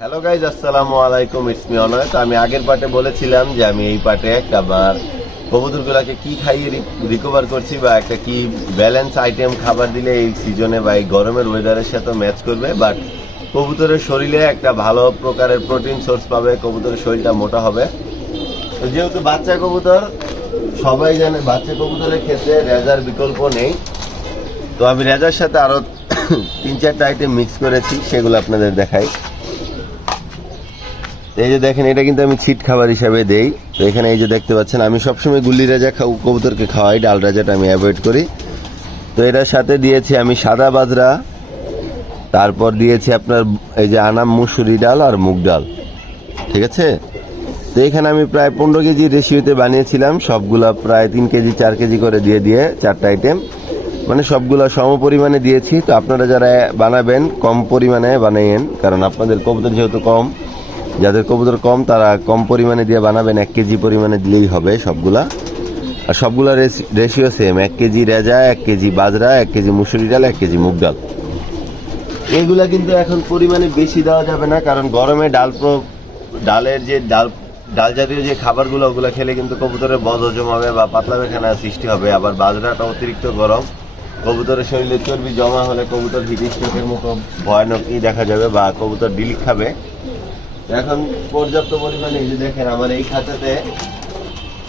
Hello guys আসসালামু আলাইকুম ইসমি অনয় আমি আগের পার্টে বলেছিলাম যে আমি এই পার্টে একটা আমার কবুতরগুলোকে কি খাইয়ে রিকভার করছি বা একটা কি ব্যালেন্স আইটেম খাবার দিলে এই সিজনে বা এই গরমের ওয়েদারের সাথে ম্যাচ করবে? বাট কবুতরের শরীরে একটা ভালো প্রকারের প্রোটিন সোর্স পাবে, কবুতরের শরীরটা মোটা হবে। তো যেহেতু বাচ্চা কবুতর, সবাই জানে বাচ্চা কবুতরের ক্ষেত্রে রেজার বিকল্প নেই। তো আমি রেজার সাথে আরও তিন চারটা আইটেম মিক্স করেছি, সেগুলো আপনাদের দেখাই। এই যে দেখেন, এটা কিন্তু আমি ছিট খাবার হিসাবে দেই। তো এখানে এই যে দেখতে পাচ্ছেন, আমি সবসময় গুল্লি রাজা খাও, কবুতরকে খাওয়াই, ডাল রাজাটা আমি অ্যাভয়েড করি। তো এটার সাথে দিয়েছি আমি সাদা বাজরা, তারপর দিয়েছি আপনার এই যে আনাম মুসুরি ডাল আর মুগ ডাল। ঠিক আছে? তো এখানে আমি প্রায় পনেরো কেজি রেশিওতে বানিয়েছিলাম, সবগুলা প্রায় তিন কেজি, চার কেজি করে দিয়ে দিয়ে চারটা আইটেম মানে সবগুলা সম পরিমাণে দিয়েছি। তো আপনারা যারা বানাবেন, কম পরিমাণে বানাইয়েন, কারণ আপনাদের কবুতর যেহেতু কম যাদের কবুতর কম, তারা কম পরিমাণে দিয়ে বানাবেন। এক কেজি পরিমাণে দিলেই হবে সবগুলা। আর সবগুলা রেশিও সেম এক কেজি রেজা, এক কেজি বাজরা, এক কেজি মুসুরি ডাল, এক কেজি মুগ ডাল। এইগুলা কিন্তু এখন পরিমাণে বেশি দেওয়া যাবে না, কারণ গরমে ডাল ডালের যে ডাল ডাল জাতীয় যে খাবারগুলো, ওগুলো খেলে কিন্তু কবুতরের বদ হজম হবে বা পাতলা পায়খানা সৃষ্টি হবে। আবার বাজরাটা অতিরিক্ত গরম। কবুতরের শরীরে চর্বি জমা হলে কবুতর হিট মতো ভয়ানক ই দেখা যাবে বা কবুতর ডিলিট খাবে। এখন পর্যাপ্ত পরিমাণে এই যে দেখেন আমার এই খাঁচাতে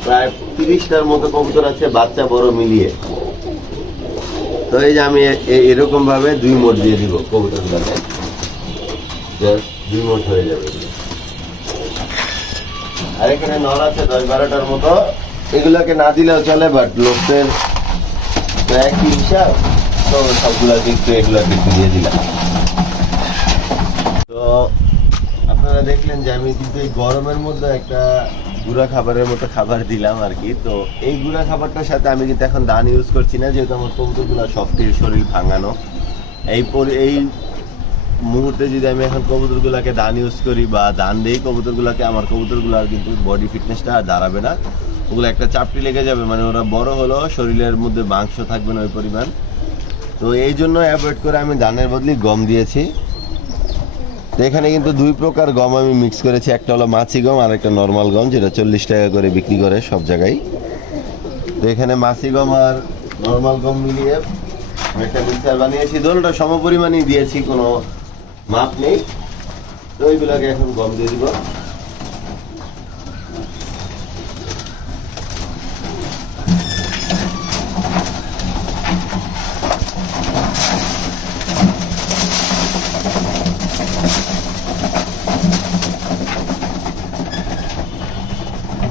প্রায় তিরিশটার মতো কবুতর আছে, বাচ্চা বড় মিলিয়ে। তো এই যে আমি এরকম ভাবে দুই মোট দিয়ে দিব কবুতর গুলাকে দুই মোট হয়ে যাবে। আর এখানে নল আছে, দশ বারোটার মতো। এগুলোকে না দিলেও চলে বাট লোকদের একই হিসাব? তো সবগুলোকে একটু এগুলোকে দিয়ে দিলাম। তো আপনারা দেখলেন যে আমি কিন্তু এই গরমের মধ্যে একটা গুঁড়া খাবারের মতো খাবার দিলাম আর কি। তো এই গুঁড়া খাবারটার সাথে আমি কিন্তু এখন দান ইউজ করছি না, যেহেতু আমার কবুতরগুলো সফটির শরীর ভাঙানো। এই পরি, এই মুহূর্তে যদি আমি এখন কবুতরগুলোকে দান ইউজ করি বা দান দিই, কবুতরগুলোকে আমার কবুতরগুলো আর কিন্তু বডি ফিটনেসটা আর দাঁড়াবে না। ওগুলো একটা চাপটি লেগে যাবে মানে ওরা বড় হলো, শরীরের মধ্যে মাংস থাকবে না ওই পরিমাণ। তো এই জন্য অ্যাভয়েড করে আমি ধানের বদলি গম দিয়েছি। তো এখানে কিন্তু দুই প্রকার গম আমি মিক্স করেছি। একটা হলো মাছি গম আর একটা নর্মাল গম, যেটা চল্লিশ টাকা করে বিক্রি করে সব জায়গায়। তো এখানে মাছি গম আর নর্মাল গম মিলিয়ে একটা মিক্সার বানিয়েছি। দোলটা সম পরিমাণেই দিয়েছি, কোনো মাপ নেই। তো ওইগুলোকে এখন গম দিয়ে দিব।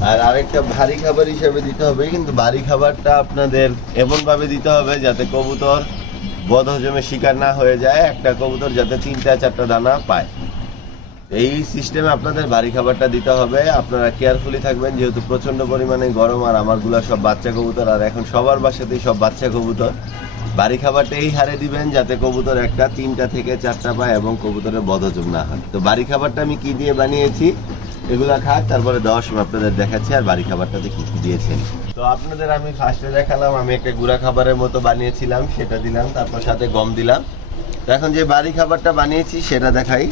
আর আরেকটা ভারী খাবার হিসেবে দিতে হবে, কিন্তু ভারী খাবারটা আপনাদের এমন ভাবে দিতে হবে যাতে কবুতর বদ হজমে শিকার না হয়ে যায়, একটা কবুতর যাতে তিনটা চারটা দানা পায়। এই সিস্টেমে আপনাদের ভারী খাবারটা দিতে হবে। আপনারা কেয়ারফুলি থাকবেন, যেহেতু প্রচণ্ড পরিমাণে গরম আর আমারগুলা সব বাচ্চা কবুতর, আর এখন সবার বাসাতেই সব বাচ্চা কবুতর। ভারী খাবারটা এই হারে দিবেন যাতে কবুতর একটা তিনটা থেকে চারটা পায় এবং কবুতরের বদহজম না হয়। তো বাড়ি খাবারটা আমি কি দিয়ে বানিয়েছি? এগুলা খাক তারপরে দেওয়ার সময় আপনাদের দেখাচ্ছি আর বাড়ি খাবারটাতে কি কি দিয়েছেন। তো আপনাদের আমি ফার্স্টে দেখালাম, আমি একটা গুঁড়া খাবারের মতো বানিয়েছিলাম, সেটা দিলাম, তারপর সাথে গম দিলাম। তো এখন যে বাড়ি খাবারটা বানিয়েছি, সেটা দেখাই।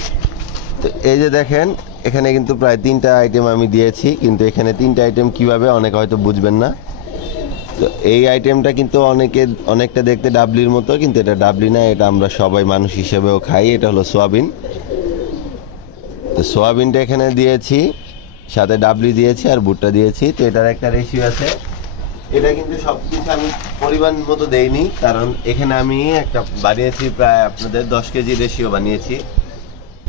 তো এই যে দেখেন, এখানে কিন্তু প্রায় তিনটা আইটেম আমি দিয়েছি, কিন্তু এখানে তিনটা আইটেম কীভাবে অনেকে হয়তো বুঝবেন না। তো এই আইটেমটা কিন্তু অনেকে, অনেকটা দেখতে ডাবলির মতো, কিন্তু এটা ডাবলি না, এটা আমরা সবাই মানুষ হিসেবেও খাই, এটা হলো সোয়াবিন। তো সোয়াবিনটা এখানে দিয়েছি, সাথে ডাবলি দিয়েছি আর ভুট্টা দিয়েছি। তো এটার একটা রেশিও আছে। এটা কিন্তু সব কিছু আমি পরিমাণ মতো দেইনি, কারণ এখানে আমি একটা বানিয়েছি প্রায় আপনাদের দশ কেজি রেশিও বানিয়েছি।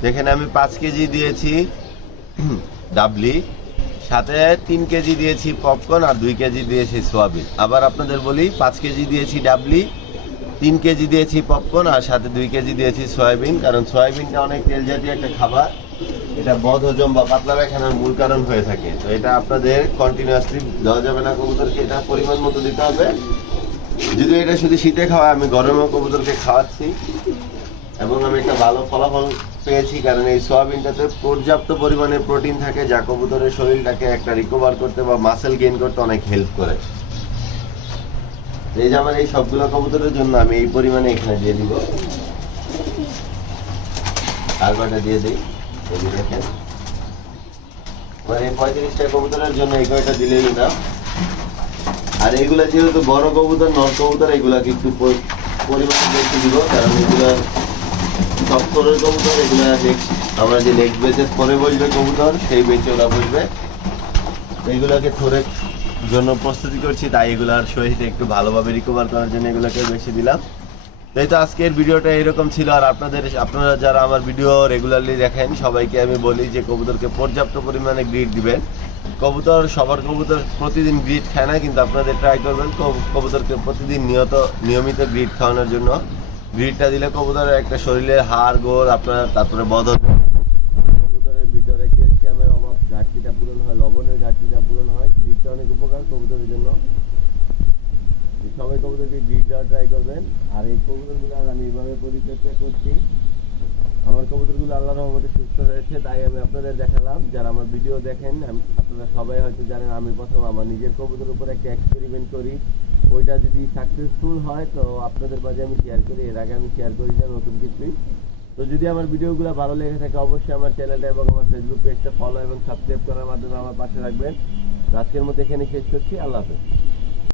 যেখানে আমি পাঁচ কেজি দিয়েছি ডাবলি, সাথে তিন কেজি দিয়েছি পপকর্ন আর দুই কেজি দিয়েছি সোয়াবিন। আবার আপনাদের বলি, পাঁচ কেজি দিয়েছি ডাবলি, তিন কেজি দিয়েছি পপকর্ন আর সাথে দুই কেজি দিয়েছি সয়াবিন, কারণ সয়াবিনটা অনেক তেল জাতীয় একটা খাবার। এটা বদ হজম বা পাতলা পায়খানার মূল কারণ হয়ে থাকে। তো এটা আপনাদের কন্টিনিউয়াসলি দেওয়া যাবে না কবুতরকে, এটা পরিমাণ মতো দিতে হবে। যদি এটা শুধু শীতে খাওয়া, আমি গরমে কবুতরকে খাওয়াচ্ছি। এবং আমি একটা ভালো ফলাফল পেয়েছি, কারণ এই সোয়াবিনটাতে পর্যাপ্ত পরিমাণে প্রোটিন থাকে, যা কবুতরের শরীরটাকে একটা রিকভার করতে বা মাসেল গেইন করতে অনেক হেল্প করে। এই যে আমার এই সবগুলো কবুতরের জন্য আমি এই পরিমাণে এখানে দিয়ে দিব। আর কয়টা দিয়ে দিই? মানে আর যেহেতু বড় কবুতর, নর কবুতর এগুলাকে একটু বেশি দিব? কারণ এগুলা কবুতর, এগুলা আমরা যে বেচের পরে বসবে কবুতর, সেই বেচে ওরা বসবে। জন্য প্রস্তুতি করছি, তাই এগুলার সহিত একটু ভালোভাবে রিকভার করার জন্য এগুলোকে বেশি দিলাম। তাই তো আজকের ভিডিওটা এরকম ছিল আর আপনাদের আপনারা যারা আমার ভিডিও রেগুলারলি দেখেন, সবাইকে আমি বলি যে কবুতরকে পর্যাপ্ত পরিমাণে গ্রিড দিবেন। কবুতর, সবার কবুতর প্রতিদিন গ্রিড খায় না, কিন্তু আপনাদের ট্রাই করবেন কবুতরকে প্রতিদিন নিয়ত, নিয়মিত গ্রিড খাওয়ানোর জন্য। গ্রিডটা দিলে কবুতরের একটা শরীরের হাড়, গোড়, আপনার তারপরে বদল কবুতরের ভিতরে ক্যালসিয়ামের অভাব, ঘাটতিটা পূরণ হয়, লবণের ঘাটতিটা পূরণ হয় গ্রিডটা অনেক উপকার কবুতরের জন্য। সবাই কবুতরকে গ্রিড দেওয়া ট্রাই করবেন। আর এই কবুতরগুলো আমি এইভাবে পরিচর্যা করছি। আমার কবুতরগুলো আল্লাহর রহমতে সুস্থ হয়েছে, তাই আমি আপনাদের দেখালাম। যারা আমার ভিডিও দেখেন আপনারা সবাই হয়তো জানেন, আমি প্রথম আমার নিজের কবুতর উপর একটা এক্সপেরিমেন্ট করি। ওইটা যদি সাকসেসফুল হয়, তো আপনাদের মাঝে আমি শেয়ার করি। এর আগে আমি শেয়ার করি না, নতুন কিছুই। তো যদি আমার ভিডিওগুলো ভালো লেগে থাকে, অবশ্যই আমার চ্যানেলটা এবং আমার ফেসবুক পেজটা ফলো এবং সাবস্ক্রাইব করার মাধ্যমে আমার পাশে রাখবেন আজকের মতো এখানে শেষ করছি। আল্লাহ হাফেজ।